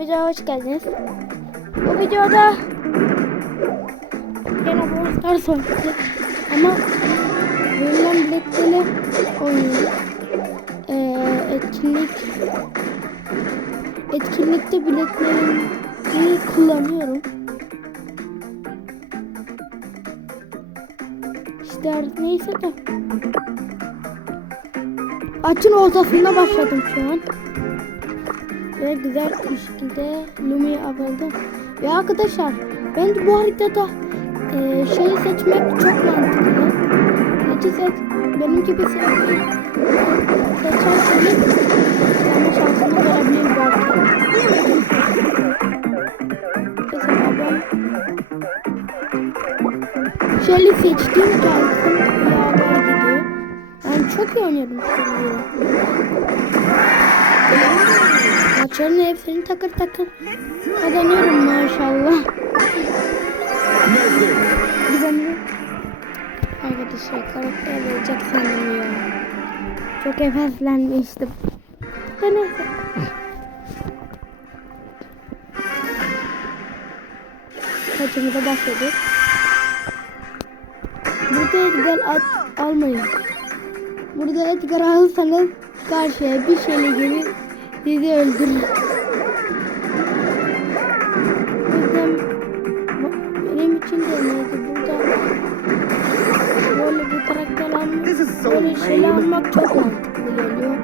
Videoya hoş geldiniz. Bu videoda yine Brawl Stars oynayacağız. Ama bölümden biletleri oynuyoruz. Ee, etkinlik etkinlikte biletlerimi kullanıyorum. İşte artık neyse de Açın ortasında başladım şu an ve güzel bir şekilde Lumi'yi aldım. Ve arkadaşlar ben de bu haritada e, şeyi seçmek çok mantıklı. Geçi seç, benim gibi seç, seçerseniz ama şansını verebilir belki. Mesela ben Shelly seçtiğim gelsin yağmaya gidiyor. Ben çok iyi oynuyorum Shelly'yi. Maçların hepsini takır takır kazanıyorum maşallah. Güveniyorum. Arkadaşlar karakter verecek sandım ya. Çok heveslenmiştim. Da neyse. Kaçımıza başladık. Burada Edgar at almayın. Burada Edgar alırsanız karşıya bir şeyle gelip sizi öldürür. Bizim bu- benim için de neydi burada böyle bir karakter almak, böyle şeyler almak çok mantıklı geliyor.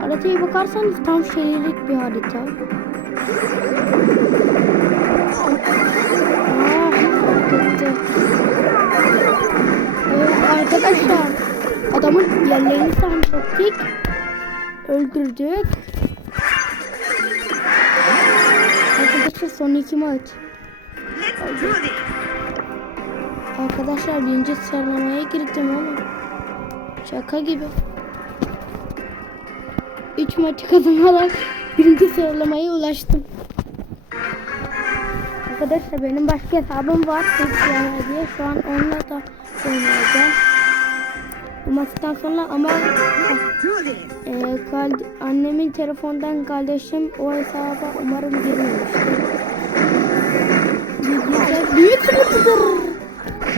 Haritaya bakarsanız tam şehirlik bir harita. Ah, fark etti. Evet, arkadaşlar adamın yerlerini sandık öldürdük. Arkadaşlar son iki maç. Arkadaşlar birinci sıralamaya girdim ama şaka gibi. Üç maçı kazanarak birinci sıralamaya ulaştım. Arkadaşlar benim başka hesabım var. Diye şu an onunla da oynayacağım. Bu maçtan sonra ama annemin telefondan kardeşim o hesaba umarım girmemiştir. Güzel büyük sürpriz.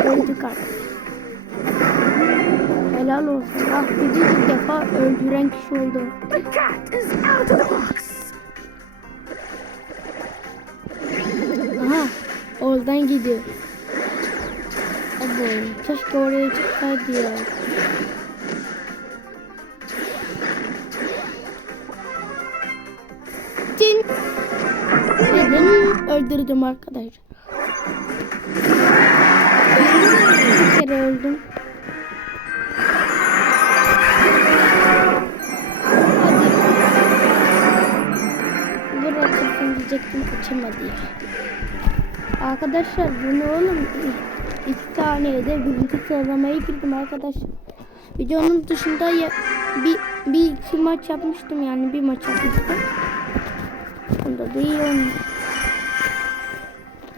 Öldük artık. Helal olsun. Ah bizi ilk defa öldüren kişi oldu. The cat is out of the box. Aha oradan gidiyor. Abo keşke oraya çıksaydı ya. Öldürdüm arkadaşlar. Bir kere öldüm. Dur diyecektim açılmadı ya. Arkadaşlar bu ne oğlum? İki saniyede birinci sıralamaya girdim arkadaşlar. Videonun dışında ya, bir, bir iki maç yapmıştım yani bir maç yapmıştım. Bunda da iyi olmuş.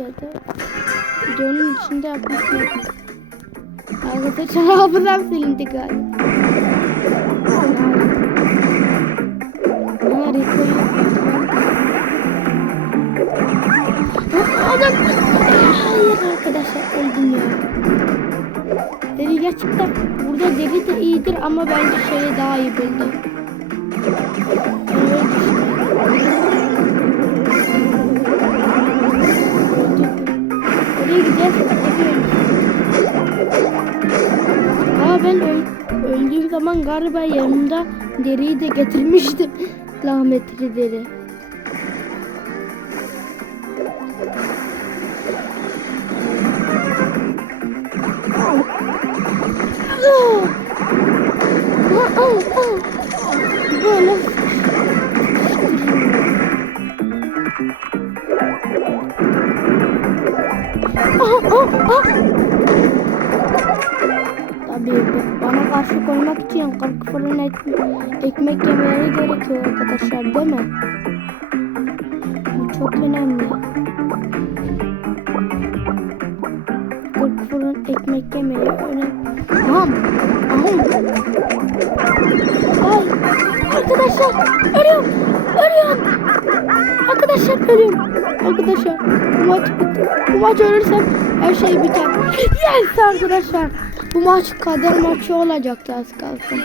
Ya da videonun içinde yapmıştım. Arkadaşlar hafızam silindi galiba. Ha, Rico'yu Adam. Hayır arkadaşlar öldüm ya. Deri gerçekten burada deri de iyidir ama bence şeyi daha iyi buldu. Galiba yanımda deriyi de getirmiştim. Rahmetli deri. Böyle Aha, aha, aha. Bu- bana karşı koymak için 40 fırın et, ekmek yemeleri gerekiyor arkadaşlar değil mi? Bu çok önemli. 40 fırın ekmek yemeyi önemli. Tamam. Ahım. Ay arkadaşlar ölüyorum. Ölüyorum. Arkadaşlar ölüyorum. Arkadaşlar bu maç bitti. Bu maç ölürsem her şey biter. Yes arkadaşlar. Bu maç kader maçı olacaktı az kalsın.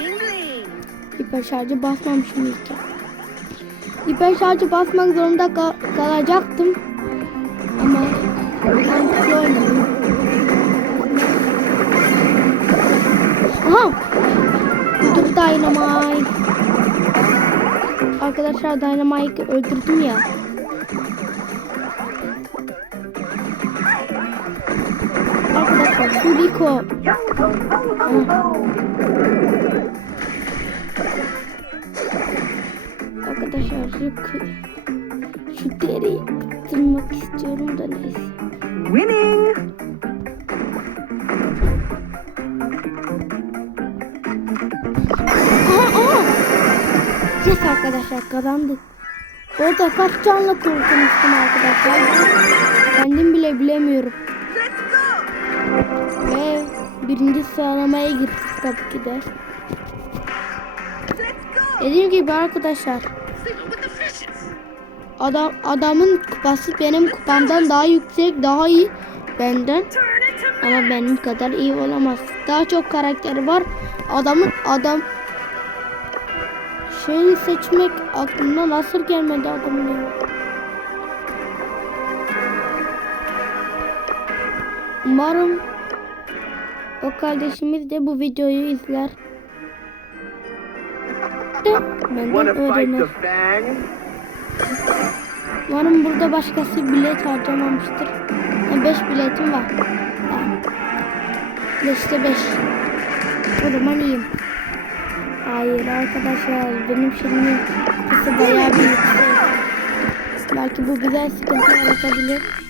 Hiper şarjı basmamışım ilk. Hiper şarjı basmak zorunda kal- kalacaktım. Ama mantıklı oynadım. Aha! Dur Dynamite. Arkadaşlar Dynamite'ı öldürdüm ya. Ah. Arkadaşlar şu, şu deriyi kırmak istiyorum da neyse. Winning. Aa, aa. Yes arkadaşlar kazandık. Orada kaç canla kurtulmuştum arkadaşlar. Kendim bile bilemiyorum. Birinci sıralamaya girdik tabii ki de. Dediğim gibi arkadaşlar adam adamın kupası benim kupamdan daha yüksek daha iyi benden ama benim kadar iyi olamaz. Daha çok karakteri var. Adamın adam şeyi seçmek aklına nasıl gelmedi adamın ya. Umarım o kardeşimiz de bu videoyu izler. De benden öğrenir. Umarım burada başkası bilet harcamamıştır. 5 biletim var. 5'te 5. O zaman iyiyim. Hayır arkadaşlar benim filmin kısı bayağı bir. Belki bu güzel sıkıntı yaratabilir.